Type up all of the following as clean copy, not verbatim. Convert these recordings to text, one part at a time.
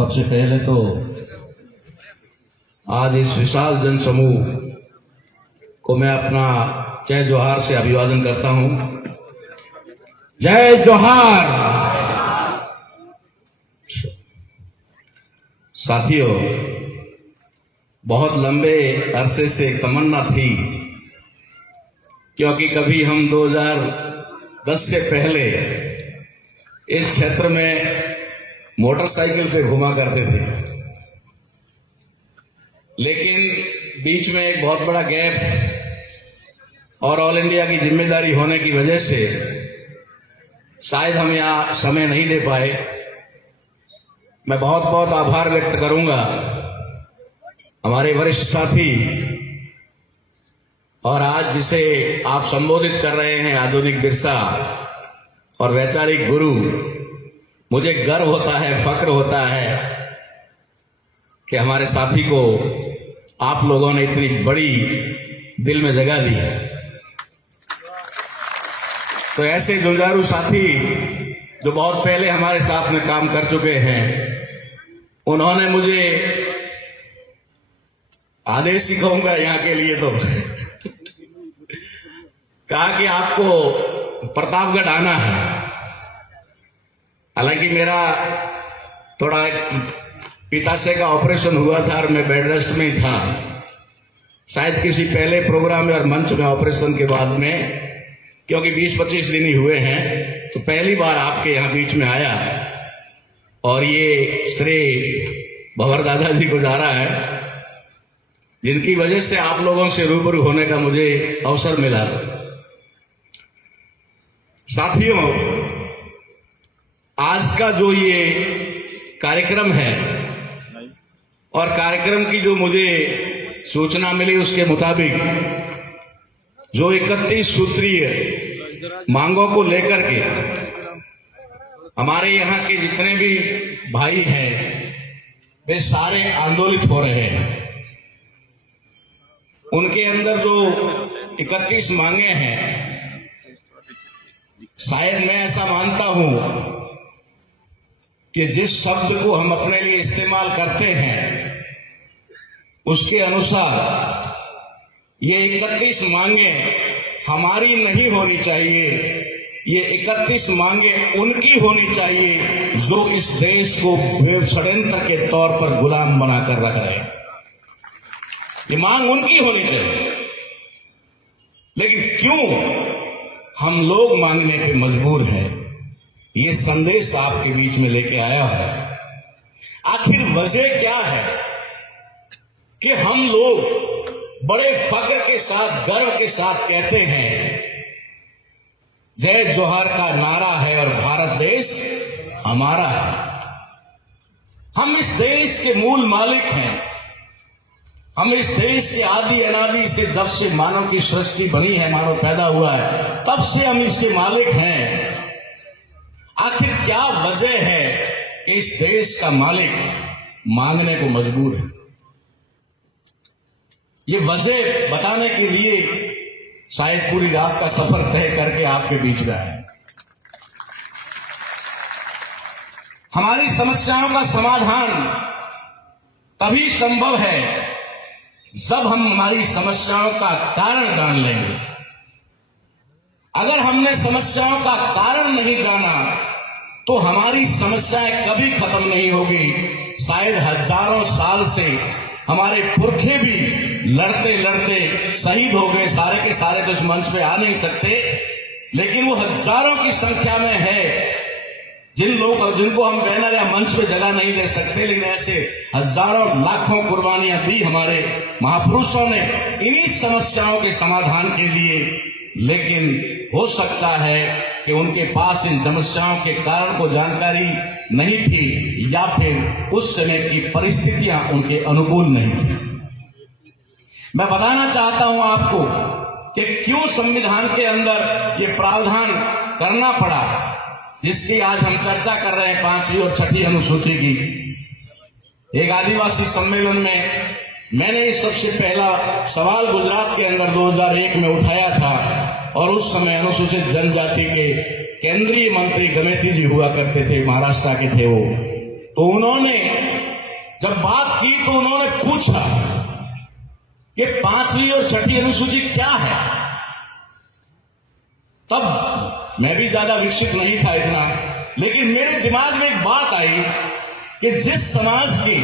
सबसे पहले तो आज इस विशाल जन समूह को मैं अपना जय जोहार से अभिवादन करता हूं। जय जोहार। साथियों, बहुत लंबे अरसे से तमन्ना थी, क्योंकि कभी हम 2010 से पहले इस क्षेत्र में मोटरसाइकिल पे घुमा करते थे, लेकिन बीच में एक बहुत बड़ा गैप और ऑल इंडिया की जिम्मेदारी होने की वजह से शायद हम यहाँ समय नहीं दे पाए। मैं बहुत बहुत आभार व्यक्त करूंगा हमारे वरिष्ठ साथी और आज जिसे आप संबोधित कर रहे हैं आधुनिक बिरसा और वैचारिक गुरु। मुझे गर्व होता है, फक्र होता है कि हमारे साथी को आप लोगों ने इतनी बड़ी दिल में जगह दी है। तो ऐसे जुझारू साथी जो बहुत पहले हमारे साथ में काम कर चुके हैं, उन्होंने मुझे आदेश ही कहूंगा यहाँ के लिए तो कहा कि आपको प्रतापगढ़ आना है। हालांकि मेरा थोड़ा पित्ताशय का ऑपरेशन हुआ था और मैं बेड रेस्ट में ही था। शायद किसी पहले प्रोग्राम में और मंच में ऑपरेशन के बाद में, क्योंकि 20-25 दिन ही हुए हैं, तो पहली बार आपके यहाँ बीच में आया और ये श्रेय भंवर दादा जी को जा रहा है, जिनकी वजह से आप लोगों से रूबरू होने का मुझे अवसर मिला। साथियों, आज का जो ये कार्यक्रम है और कार्यक्रम की जो मुझे सूचना मिली उसके मुताबिक जो 31 सूत्रीय मांगों को लेकर के हमारे यहाँ के जितने भी भाई हैं वे सारे आंदोलित हो रहे हैं। उनके अंदर जो 31 मांगे हैं, शायद मैं ऐसा मानता हूं कि जिस शब्द को हम अपने लिए इस्तेमाल करते हैं उसके अनुसार ये 31 मांगे हमारी नहीं होनी चाहिए। ये 31 मांगे उनकी होनी चाहिए जो इस देश को षड्यंत्र के तौर पर गुलाम बनाकर रख रहे हैं। ये मांग उनकी होनी चाहिए, लेकिन क्यों हम लोग मांगने पे मजबूर हैं, ये संदेश आपके बीच में लेके आया है। आखिर वजह क्या है कि हम लोग बड़े फक्र के साथ, गर्व के साथ कहते हैं जय जोहार का नारा है और भारत देश हमारा है। हम इस देश के मूल मालिक हैं। हम इस देश के आदि अनादि से, जब से मानव की सृष्टि बनी है, मानव पैदा हुआ है, तब से हम इसके मालिक हैं। आखिर क्या वजह है कि इस देश का मालिक मांगने को मजबूर है? ये वजह बताने के लिए शायद पूरी रात का सफर तय करके आपके बीच में आए। हमारी समस्याओं का समाधान तभी संभव है जब हम हमारी समस्याओं का कारण जान लेंगे। अगर हमने समस्याओं का कारण नहीं जाना तो हमारी समस्याएं कभी खत्म नहीं होगी। शायद हजारों साल से हमारे पुरखे भी लड़ते लड़ते शहीद हो गए। सारे के सारे तो इस मंच पे आ नहीं सकते, लेकिन वो हजारों की संख्या में है जिनको हम बैनर या मंच पे जगह नहीं दे सकते, लेकिन ऐसे हजारों लाखों कुर्बानियां दी हमारे महापुरुषों ने इन्हीं समस्याओं के समाधान के लिए। लेकिन हो सकता है कि उनके पास इन समस्याओं के कारण को जानकारी नहीं थी, या फिर उस समय की परिस्थितियां उनके अनुकूल नहीं थी। मैं बताना चाहता हूं आपको कि क्यों संविधान के अंदर ये प्रावधान करना पड़ा, जिसकी आज हम चर्चा कर रहे हैं 5वीं और 6ठी अनुसूची की। एक आदिवासी सम्मेलन में मैंने इस सबसे पहला सवाल गुजरात के अंदर 2001 में उठाया था, और उस समय अनुसूचित जनजाति के केंद्रीय मंत्री गमेती जी हुआ करते थे, महाराष्ट्र के थे वो। तो उन्होंने जब बात की तो उन्होंने पूछा कि 5वीं और 6ठी अनुसूची क्या है। तब मैं भी ज्यादा विकसित नहीं था इतना, लेकिन मेरे दिमाग में एक बात आई कि जिस समाज की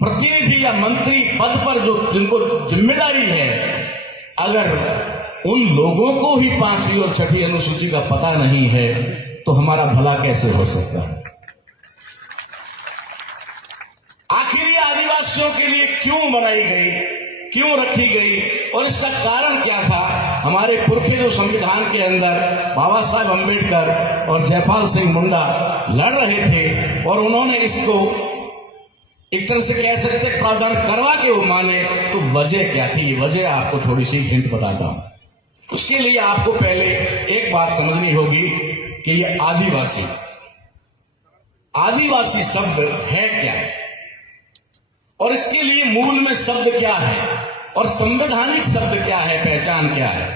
प्रतिनिधि या मंत्री पद पर जो जिनको जिम्मेदारी है, अगर उन लोगों को ही 5वीं और 6ठी अनुसूची का पता नहीं है तो हमारा भला कैसे हो सकता है। आखिर ये आदिवासियों के लिए क्यों बनाई गई, क्यों रखी गई और इसका कारण क्या था। हमारे पुरखे जो संविधान के अंदर बाबा साहब अम्बेडकर और जयपाल सिंह मुंडा लड़ रहे थे और उन्होंने इसको एक तरह से कह सकते प्रावधान करवा के वो माने, तो वजह क्या थी। वजह आपको थोड़ी सी हिंट बताता हूं। उसके लिए आपको पहले एक बात समझनी होगी कि ये आदिवासी शब्द है क्या, और इसके लिए मूल में शब्द क्या है और संवैधानिक शब्द क्या है, पहचान क्या है।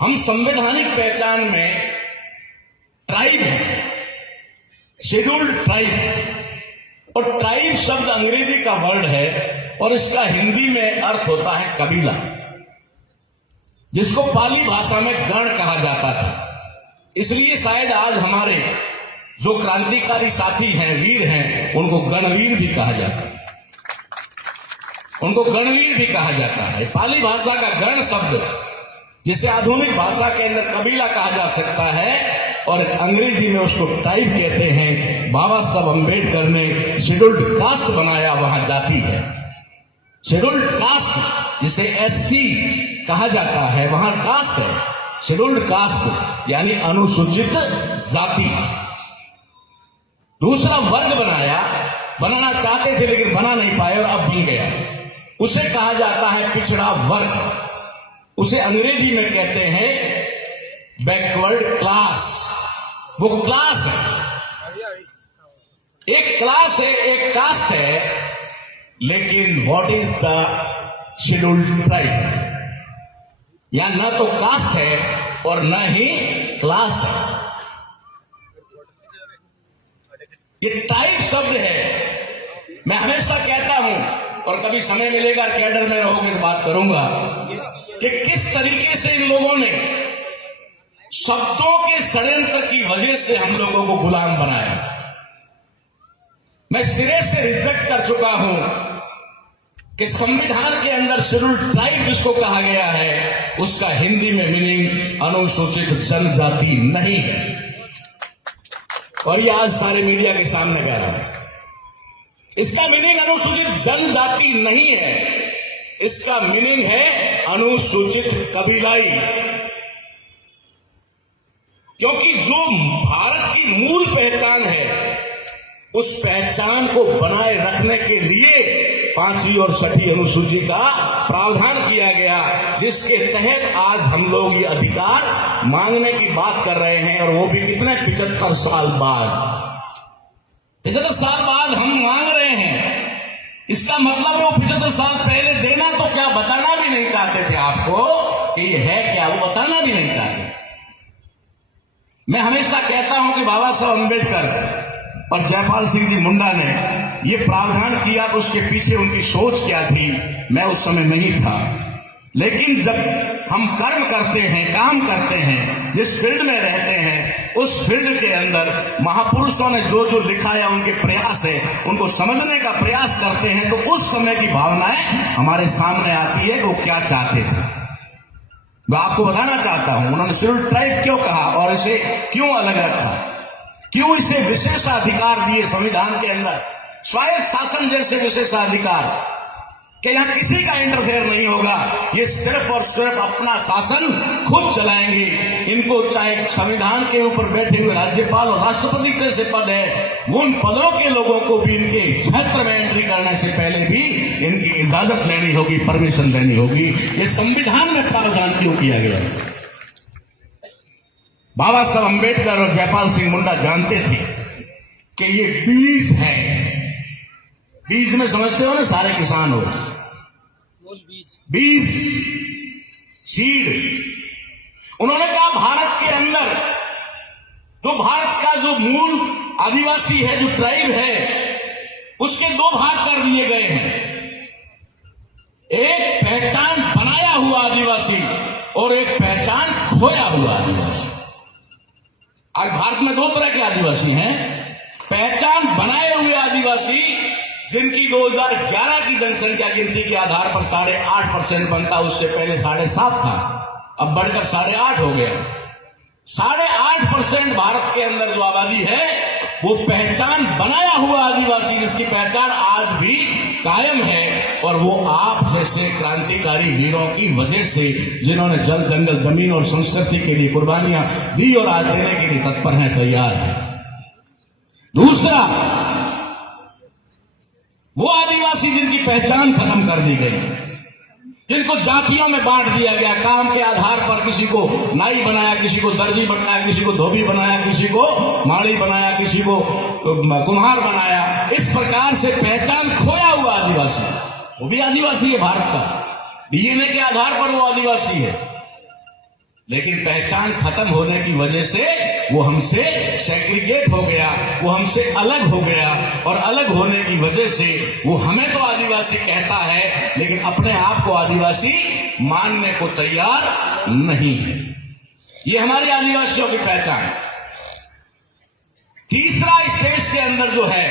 हम संवैधानिक पहचान में ट्राइब है, शेड्यूल्ड ट्राइब, और ट्राइब शब्द अंग्रेजी का वर्ड है और इसका हिंदी में अर्थ होता है कबीला, जिसको पाली भाषा में गण कहा जाता था। इसलिए शायद आज हमारे जो क्रांतिकारी साथी हैं, वीर हैं, उनको गणवीर भी कहा जाता है, उनको गणवीर भी कहा जाता है। पाली भाषा का गण शब्द, जिसे आधुनिक भाषा के अंदर कबीला कहा जा सकता है और अंग्रेजी में उसको ट्राइब कहते हैं। बाबा साहब अम्बेडकर ने शेड्यूल्ड कास्ट बनाया, वहां जाति है। शेड्यूल्ड कास्ट जिसे एससी कहा जाता है, वहां कास्ट है, शेड्यूल्ड कास्ट यानी अनुसूचित जाति। दूसरा वर्ग बनाना चाहते थे लेकिन बना नहीं पाए और अब बन गया, उसे कहा जाता है पिछड़ा वर्ग। उसे अंग्रेजी में कहते हैं बैकवर्ड क्लास। वो क्लास है, एक क्लास है, एक कास्ट है, लेकिन what is the scheduled tribe, या न तो कास्ट है और न ही क्लास है। ये टाइप शब्द है। मैं हमेशा कहता हूं और कभी समय मिलेगा कैडर में रहोगे तो बात करूंगा कि किस तरीके से इन लोगों ने शब्दों के षड्यंत्र की वजह से हम लोगों को गुलाम बनाया। मैं सिरे से रिजेक्ट कर चुका हूं कि संविधान के अंदर शेड्यूल्ड ट्राइब जिसको कहा गया है, उसका हिंदी में मीनिंग अनुसूचित जनजाति नहीं है। और ये आज सारे मीडिया के सामने कह रहा हूं, इसका मीनिंग अनुसूचित जनजाति नहीं है, इसका मीनिंग है अनुसूचित कबीलाई। क्योंकि जो भारत की मूल पहचान है, उस पहचान को बनाए रखने के लिए 5वीं और 6ठी अनुसूची का प्रावधान किया गया, जिसके तहत आज हम लोग ये अधिकार मांगने की बात कर रहे हैं। और वो भी कितने 75 साल बाद, 75 साल बाद हम मांग रहे हैं। इसका मतलब है वो 75 साल पहले देना तो क्या बताना भी नहीं चाहते थे आपको कि ये है क्या, वो बताना भी नहीं चाहते। मैं हमेशा कहता हूं कि बाबा साहब अम्बेडकर और जयपाल सिंह जी मुंडा ने ये प्रावधान किया तो उसके पीछे उनकी सोच क्या थी, मैं उस समय नहीं था। लेकिन जब हम कर्म करते हैं, काम करते हैं, जिस फील्ड में रहते हैं, उस फील्ड के अंदर महापुरुषों ने जो जो लिखा है, उनके प्रयास है, उनको समझने का प्रयास करते हैं, तो उस समय की भावनाएं हमारे सामने आती है कि वो क्या चाहते थे। मैं आपको बताना चाहता हूं उन्होंने शेड्यूल्ड ट्राइब क्यों कहा और इसे क्यों अलग रखा, क्यों इसे विशेषाधिकार दिए संविधान के अंदर, स्वायत्त शासन जैसे विशेषाधिकार कि यहां किसी का इंटरफेयर नहीं होगा, ये सिर्फ और सिर्फ अपना शासन खुद चलाएंगे। इनको चाहे संविधान के ऊपर बैठे हुए राज्यपाल और राष्ट्रपति जैसे पद है, उन पदों के लोगों को भी इनके क्षेत्र में एंट्री करने से पहले भी इनकी इजाजत लेनी होगी, परमिशन लेनी होगी। ये संविधान में प्रावधान क्यों किया गया? बाबा साहब अम्बेडकर और जयपाल सिंह मुंडा जानते थे कि ये बीज है। बीज में समझते हो ना, सारे किसान हो, बीज, सीड। उन्होंने कहा भारत के अंदर जो भारत का जो मूल आदिवासी है, जो ट्राइब है, उसके दो भाग कर दिए गए हैं, एक पहचान बनाया हुआ आदिवासी और एक पहचान खोया हुआ आदिवासी। आज भारत में दो तरह के आदिवासी हैं। पहचान बनाए हुए आदिवासी जिनकी 2011 की जनसंख्या गिनती के आधार पर 8.5% बनता, उससे पहले 7.5 था, अब बढ़कर 8.5 हो गया। 8.5% भारत के अंदर जो आबादी है वो पहचान बनाया हुआ आदिवासी, जिसकी पहचान आज भी कायम है, और वो आप जैसे क्रांतिकारी वीरों की वजह से, जिन्होंने जल, जंगल, जमीन और संस्कृति के लिए कुर्बानियां दी और आज देने के लिए तत्पर हैं, तैयार है। दूसरा, वो आदिवासी जिनकी पहचान खत्म कर दी गई, जिनको जातियों में बांट दिया गया, काम के आधार पर किसी को नाई बनाया, किसी को दर्जी बनाया, किसी को धोबी बनाया, किसी को माड़ी बनाया, किसी को कुम्हार बनाया। इस प्रकार से पहचान खोया हुआ आदिवासी, वो भी आदिवासी है भारत का, डीएनए के आधार पर वो आदिवासी है, लेकिन पहचान खत्म होने की वजह से वो हमसे सेग्रीगेट हो गया, वो हमसे अलग हो गया, और अलग होने की वजह से वो हमें तो आदिवासी कहता है, लेकिन अपने आप को आदिवासी मानने को तैयार नहीं है। ये हमारे आदिवासियों की पहचान। तीसरा इस देश के अंदर जो है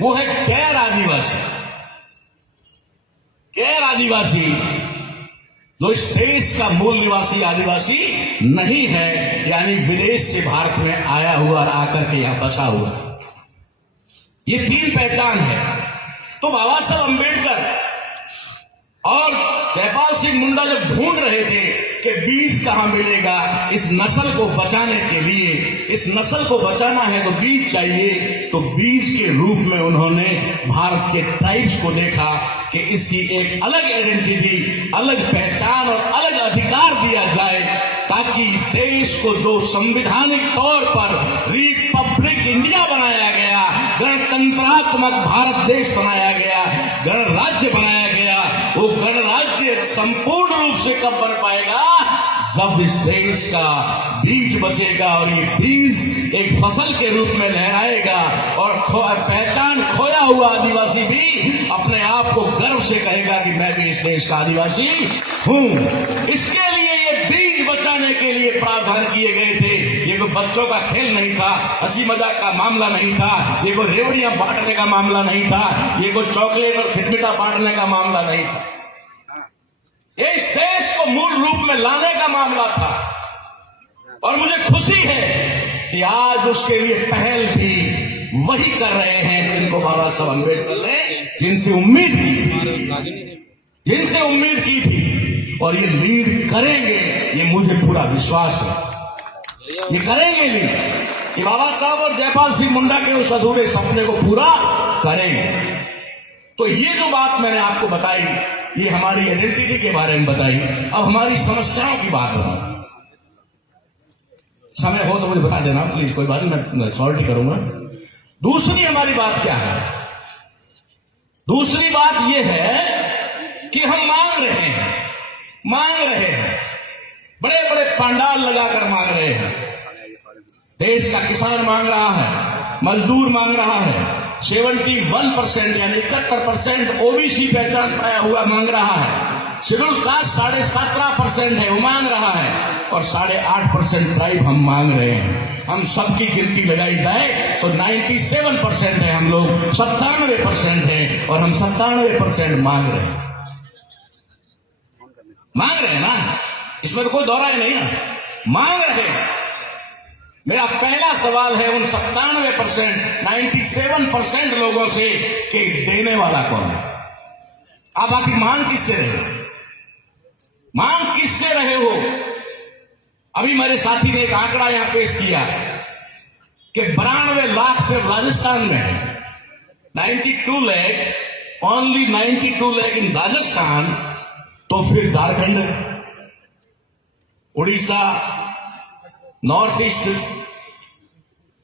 वो है गैर आदिवासी। गैर आदिवासी जो इस देश का मूल निवासी आदिवासी नहीं है, यानी विदेश से भारत में आया हुआ और आकर के यहां बसा हुआ, ये तीन पहचान है। तो बाबा साहब अंबेडकर और जयपाल सिंह मुंडा जब ढूंढ रहे थे कि बीज कहां मिलेगा इस नस्ल को बचाने के लिए, इस नस्ल को बचाना है तो बीज चाहिए, तो बीज के रूप में उन्होंने भारत के ट्राइब्स को देखा कि इसकी एक अलग आइडेंटिटी, अलग पहचान और अलग अधिकार दिया जाए, ताकि देश को जो संवैधानिक तौर पर रिपब्लिक इंडिया बनाया गया, गणतंत्रात्मक भारत देश बनाया गया, गणराज्य बनाया गया, वो गणराज्य संपूर्ण रूप से कब बन पाएगा, जब इस देश का बीज बचेगा और ये बीज एक फसल के रूप में लहराएगा, और पहचान खोया हुआ आदिवासी भी अपने आप को गर्व से कहेगा कि मैं भी इस देश का आदिवासी हूं। इसके लिए ये बीज बचाने के लिए प्रावधान किए गए थे। ये कोई बच्चों का खेल नहीं था, हंसी मजाक का मामला नहीं था, ये कोई रेवड़ियां बांटने का मामला नहीं था, ये कोई चॉकलेट और खिटमिटा बांटने का मामला नहीं था। ये इस देश को मूल रूप में लाने का मामला था, और मुझे खुशी है कि आज उसके लिए पहल भी वही कर रहे हैं जिनको बाबा साहब अम्बेडकर ने जिनसे उम्मीद की थी, और ये लीड करेंगे, ये मुझे पूरा विश्वास है, ये करेंगे लीड, कि बाबा साहब और जयपाल सिंह मुंडा के उस अधूरे सपने को पूरा करेंगे। तो ये जो बात मैंने आपको बताई, ये हमारी आइडेंटिटी के बारे में बताई। अब हमारी समस्याओं की बात बताऊं, समय हो तो मुझे बता देना प्लीज, कोई बात नहीं, मैं सॉल्व करूंगा। दूसरी हमारी बात क्या है? दूसरी बात यह है कि हम मांग रहे हैं, बड़े बड़े पंडाल लगाकर मांग रहे हैं। देश का किसान मांग रहा है, मजदूर मांग रहा है, 71% यानी 71% ओबीसी पहचान पाया हुआ मांग रहा है, शेड्यूल कास्ट 17.5% है वो मांग रहा है, और 8.5% ट्राइब हम मांग रहे हैं। हम सबकी गिनती लगाई जाए तो 97% है, हम लोग 97% है, और हम 97% मांग रहे हैं ना, इसमें तो कोई दौरा ही नहीं है, मांग रहे हैं। मेरा पहला सवाल है उन 97%, 97% लोगों से कि देने वाला कौन है? आप आखिर मांग किससे रहे हो? अभी मेरे साथी ने एक आंकड़ा यहां पेश किया कि 92 लाख सिर्फ राजस्थान में है, 92 लाख, ओनली 92 लाख इन राजस्थान। तो फिर झारखंड, उड़ीसा, नॉर्थ ईस्ट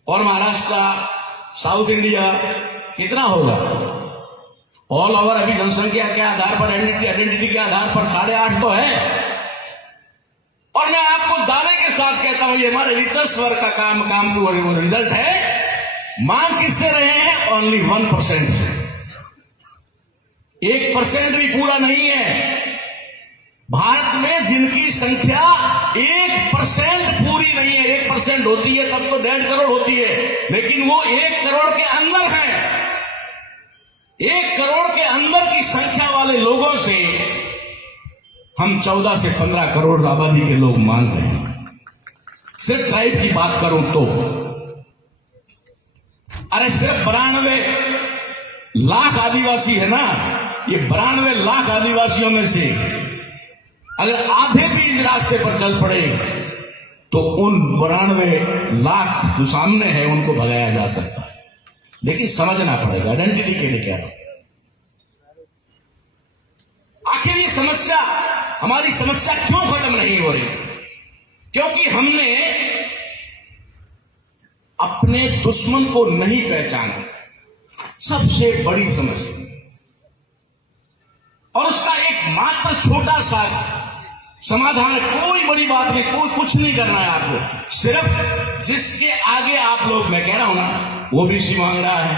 और महाराष्ट्र, साउथ इंडिया कितना होगा? ऑल ओवर अभी जनसंख्या के आधार पर, आइडेंटिटी के आधार पर 8.5 तो है। और मैं आपको दावे के साथ कहता हूं, ये हमारे रिसर्च वर्क का काम रिजल्ट है। मांग किससे रहे हैं? ओनली 1% से। 1% भी पूरा नहीं है। भारत में जिनकी संख्या 1% पूरी नहीं है, 1% होती है तब तो 1.5 करोड़ होती है, लेकिन वो 1 करोड़ के अंदर है। 1 करोड़ के अंदर की संख्या वाले लोगों से हम 14 से 15 करोड़ आबादी के लोग मांग रहे हैं। सिर्फ ट्राइब की बात करूं तो अरे सिर्फ 92 लाख आदिवासी है ना, ये 92 लाख आदिवासियों में से अगर आधे भी इस रास्ते पर चल पड़े तो उन 92 लाख जो सामने है उनको भगाया जा सकता है। लेकिन समझना पड़ेगा, आइडेंटिटी के लिए कह रहा हूं। आखिर ये समस्या, हमारी समस्या क्यों खत्म नहीं हो रही? क्योंकि हमने अपने दुश्मन को नहीं पहचाना, सबसे बड़ी समस्या। और उसका एक मात्र छोटा सा समाधान है, कोई बड़ी बात नहीं, कोई कुछ नहीं करना है आपको। सिर्फ जिसके आगे आप लोग, मैं कह रहा हूं ना, ओबीसी मांग रहा है,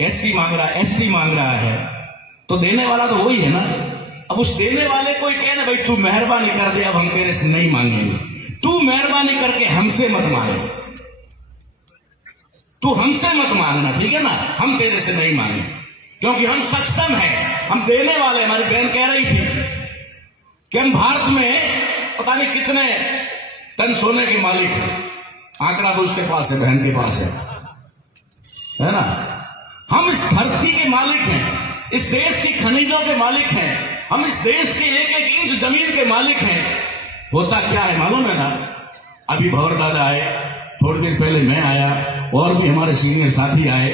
एससी मांग रहा है, एसटी मांग रहा है, तो देने वाला तो वही है ना। अब उस देने वाले को ही कहना, भाई तू मेहरबानी कर दे, अब हम तेरे से नहीं मांगेंगे, तू मेहरबानी करके हमसे मत मांगे, तू हमसे मत मांगना, ठीक है ना, हम तेरे से नहीं मांगे, क्योंकि हम सक्षम हैं, हम देने वाले। हमारी बहन कह रही थी कि हम भारत में पता नहीं कितने टन सोने के मालिक हैं, आंकड़ा तो उसके पास है, बहन के पास है ना। हम इस धरती के मालिक हैं, इस देश की खनिजों के मालिक हैं, हम इस देश के एक एक इंच जमीन के मालिक हैं। होता क्या है मालूम है ना, अभी भंवर दादा आए, थोड़ी देर पहले मैं आया, और भी हमारे सीनियर साथी आए,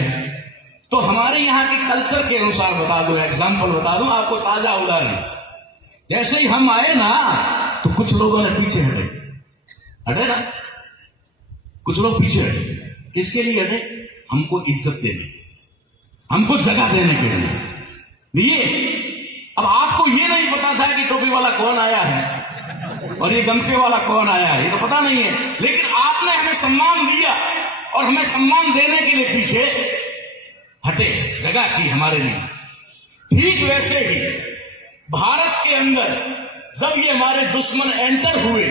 तो हमारे यहाँ के कल्चर के अनुसार बता दो, एग्जाम्पल बता दो आपको, ताजा उदाहरण। जैसे ही हम आए ना तो कुछ लोगों ने पीछे हटे ना, कुछ लोग पीछे हटे। किसके लिए हटे? हमको इज्जत देने, हमको जगह देने के लिए। अब आपको ये नहीं पता था कि टोपी वाला कौन आया है और ये गमछे वाला कौन आया है, ये तो पता नहीं है, लेकिन आपने हमें सम्मान दिया और हमें सम्मान देने के लिए पीछे हटे, जगह की हमारे लिए। ठीक वैसे ही भारत के अंदर जब ये हमारे दुश्मन एंटर हुए,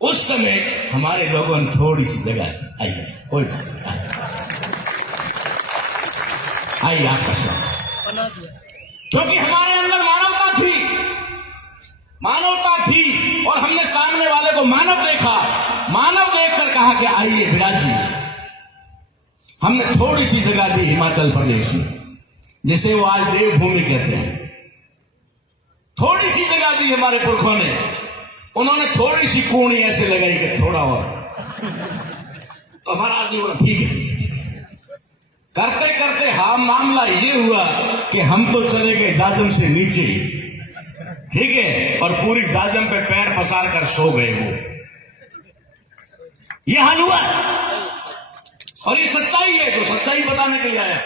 उस समय हमारे लोगों ने थोड़ी सी जगह आई, कोई बात नहीं, आई आपका स्वागत, क्योंकि हमारे अंदर मानवता थी और हमने सामने वाले को मानव देखा, मानव देखकर कहा कि आइए विराजी। हमने थोड़ी सी जगह दी हिमाचल प्रदेश में, जिसे वो आज देवभूमि कहते हैं, थोड़ी सी जगह दी हमारे पुरखों ने। उन्होंने थोड़ी सी कूणी ऐसे लगाई कि थोड़ा और, तो हमारा आदमी बोला ठीक है। करते करते हाँ मामला ये हुआ कि हम तो चले गए जाजम से नीचे, ठीक है, और पूरी जाजम पे पैर पसार कर सो गए वो। ये हाल हुआ और ये सच्चाई है, तो सच्चाई बताने के लिए आया।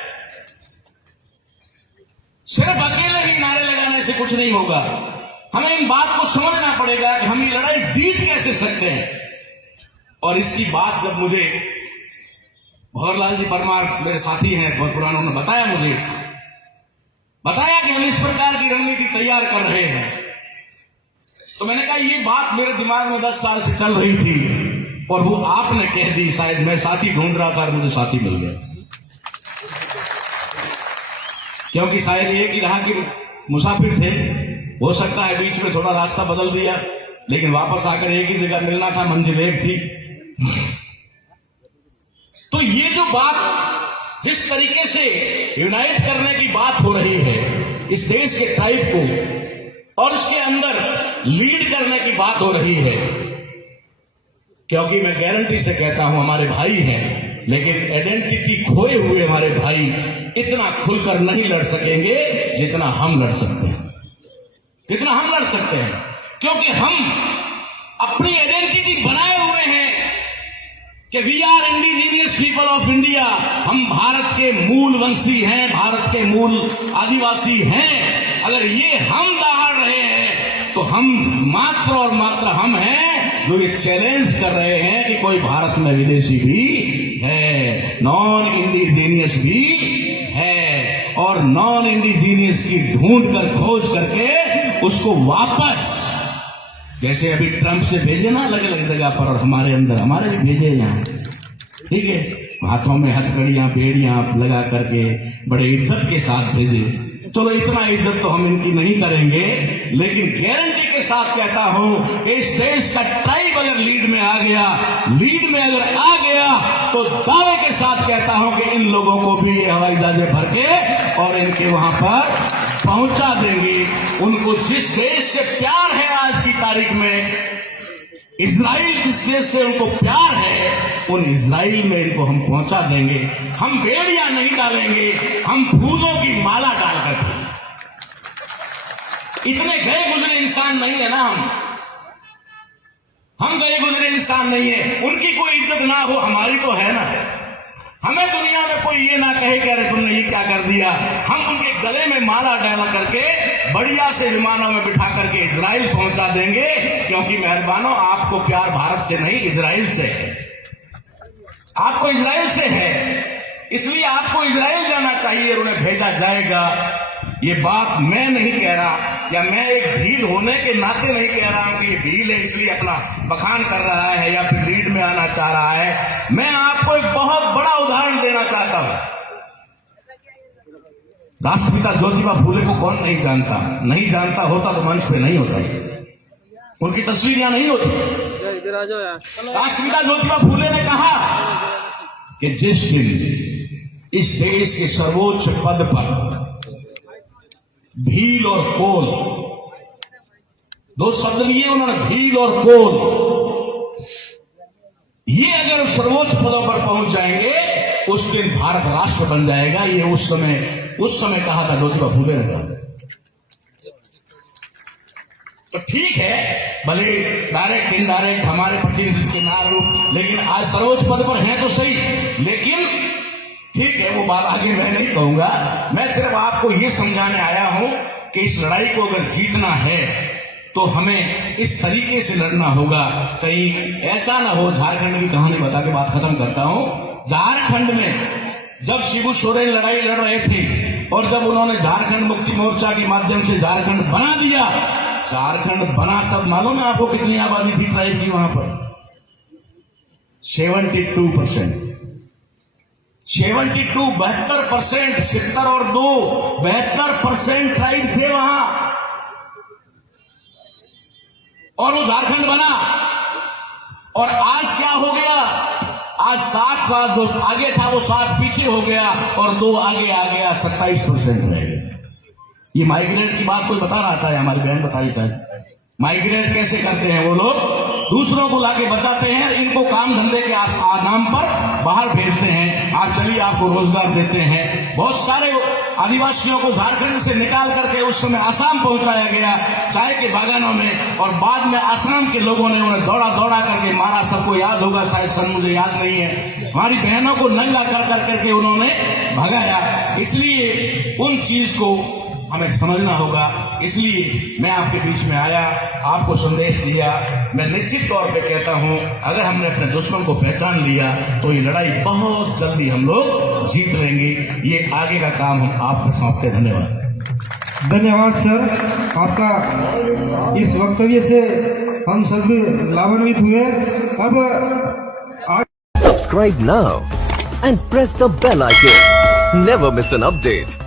सिर्फ अकेले ही नारे लगाने से कुछ नहीं होगा, हमें इन बात को समझना पड़ेगा कि हम ये लड़ाई जीत कैसे सकते हैं। और इसकी बात जब मुझे भंवरलाल जी परमार, मेरे साथी हैं बहुत पुराने, उन्होंने बताया कि हम इस प्रकार की रणनीति तैयार कर रहे हैं, तो मैंने कहा ये बात मेरे दिमाग में 10 साल से चल रही थी और वो आपने कह दी, शायद मैं साथी ढूंढ रहा था और मुझे साथी मिल गया, क्योंकि शायद एक ही राह के मुसाफिर थे, हो सकता है बीच में थोड़ा रास्ता बदल दिया, लेकिन वापस आकर एक ही जगह मिलना था, मंजिल एक थी। तो ये जो बात, जिस तरीके से यूनाइट करने की बात हो रही है इस देश के ट्राइब को, और उसके अंदर लीड करने की बात हो रही है, क्योंकि मैं गारंटी से कहता हूं हमारे भाई हैं, लेकिन आइडेंटिटी खोए हुए हमारे भाई इतना खुलकर नहीं लड़ सकेंगे जितना हम लड़ सकते हैं, जितना हम लड़ सकते हैं, क्योंकि हम अपनी आइडेंटिटी बनाए हुए हैं कि we are indigenous people of India, हम भारत के मूल वंशी हैं, भारत के मूल आदिवासी हैं। अगर ये हम दहाड़ रहे हैं तो हम मात्र और मात्र हम हैं जो ये चैलेंज कर रहे हैं कि कोई भारत में विदेशी भी है, नॉन इंडिजीनियस भी है, और नॉन इंडिजीनियस की ढूंढ कर खोज करके उसको वापस, जैसे अभी ट्रंप से भेजे ना अलग अलग जगह पर, और हमारे अंदर हमारे भी भेजे यहाँ, ठीक है, हाथों में हथकड़ियां बेड़ियां लगा करके बड़े इज्जत के साथ भेजे। चलो इतना इज्जत तो हम इनकी नहीं करेंगे, लेकिन गारंटी के साथ कहता हूं इस देश का ट्राइब अगर लीड में आ गया, तो दावे के साथ कहता हूं कि इन लोगों को भी ये हवाई जहाजे भर के और इनके वहां पर पहुंचा देंगे। उनको जिस देश से प्यार है आज की तारीख में, इजराइल जिस देश से उनको प्यार है, उन इजराइल में इनको हम पहुंचा देंगे। हम बेड़ियां नहीं डालेंगे, हम फूलों की माला डाल करके। इतने गए गुजरे इंसान नहीं है ना हम गए गुजरे इंसान नहीं है। उनकी कोई इज्जत ना हो, हमारी तो है ना। हमें दुनिया में कोई ये ना कहे कि अरे तुमने ये क्या कर दिया। हम उनके गले में माला डाला करके बढ़िया से विमानों में बिठा करके इजराइल पहुंचा देंगे, क्योंकि मेहरबानों आपको प्यार भारत से नहीं इजराइल से है। आपको इजराइल से है, इसलिए आपको इजराइल जाना चाहिए, उन्हें भेजा जाएगा। ये बात मैं नहीं कह रहा, या मैं एक भील होने के नाते नहीं कह रहा हूं कि ये भील है इसलिए अपना बखान कर रहा है या फिर लीड में आना चाह रहा है। मैं आपको एक बहुत बड़ा उदाहरण देना चाहता हूं। राष्ट्रपिता ज्योतिबा फूले को कौन नहीं जानता? नहीं जानता होता तो मंच पे नहीं होता, उनकी तस्वीर यहां नहीं होती। राष्ट्रपिता ज्योतिबा फूले ने कहा कि जिस दिन इस देश के सर्वोच्च पद पर भील और कोल, दो शब्द लिए उन्होंने, भील और कोल, ये अगर सर्वोच्च पदों पर पहुंच जाएंगे उस दिन भारत राष्ट्र बन जाएगा। ये उस समय कहा था ज्योतिबा फूले ने कहा। तो ठीक है, भले डायरेक्ट इनडायरेक्ट हमारे प्रतिनिधित्व के नाम रूप, लेकिन आज सर्वोच्च पद पर हैं तो सही, लेकिन ठीक है वो बात आगे मैं नहीं कहूंगा। मैं सिर्फ आपको ये समझाने आया हूं कि इस लड़ाई को अगर जीतना है तो हमें इस तरीके से लड़ना होगा। कहीं ऐसा ना हो, झारखंड की कहानी बता के बात खत्म करता हूं। झारखंड में जब शिबू सोरेन लड़ाई लड़ रहे थे और जब उन्होंने झारखंड मुक्ति मोर्चा के माध्यम से झारखंड बना दिया, झारखंड बना तब मालूम है आपको कितनी आबादी थी ट्राइब की वहां पर? 72%। 72% 70 और 2 72% ट्राइब थे वहां, और वो झारखंड बना। और आज क्या हो गया? आज 7 का जो आगे था वो 7 पीछे हो गया और 2 आगे आ गया, 27% रह गया। ये माइग्रेट की बात कोई बता रहा था, हमारी बहन बताई शायद। माइग्रेट कैसे करते हैं वो लोग? दूसरों को लाके बचाते हैं, इनको काम धंधे के नाम पर बाहर भेजते हैं। आप चलिए आपको रोजगार देते हैं। बहुत सारे आदिवासियों को झारखंड से निकाल करके उस समय आसाम पहुंचाया गया चाय के बागानों में, और बाद में आसाम के लोगों ने उन्हें दौड़ा करके मारा। सबको याद होगा शायद, सन मुझे याद नहीं है। हमारी बहनों को नंगा कर करके उन्होंने भगाया। इसलिए उन चीज को हमें समझना होगा। इसलिए मैं आपके बीच में आया, आपको संदेश दिया। मैं निश्चित तौर पे कहता हूं, अगर हमने अपने दुश्मन को पहचान लिया तो ये लड़ाई बहुत जल्दी हम लोग जीत लेंगे। ये आगे का काम हम आप पे सौंपते हैं। धन्यवाद सर, आपका इस वक्तव्य से हम सब लाभान्वित हुए। अब Subscribe now and press the bell icon. Never miss an update.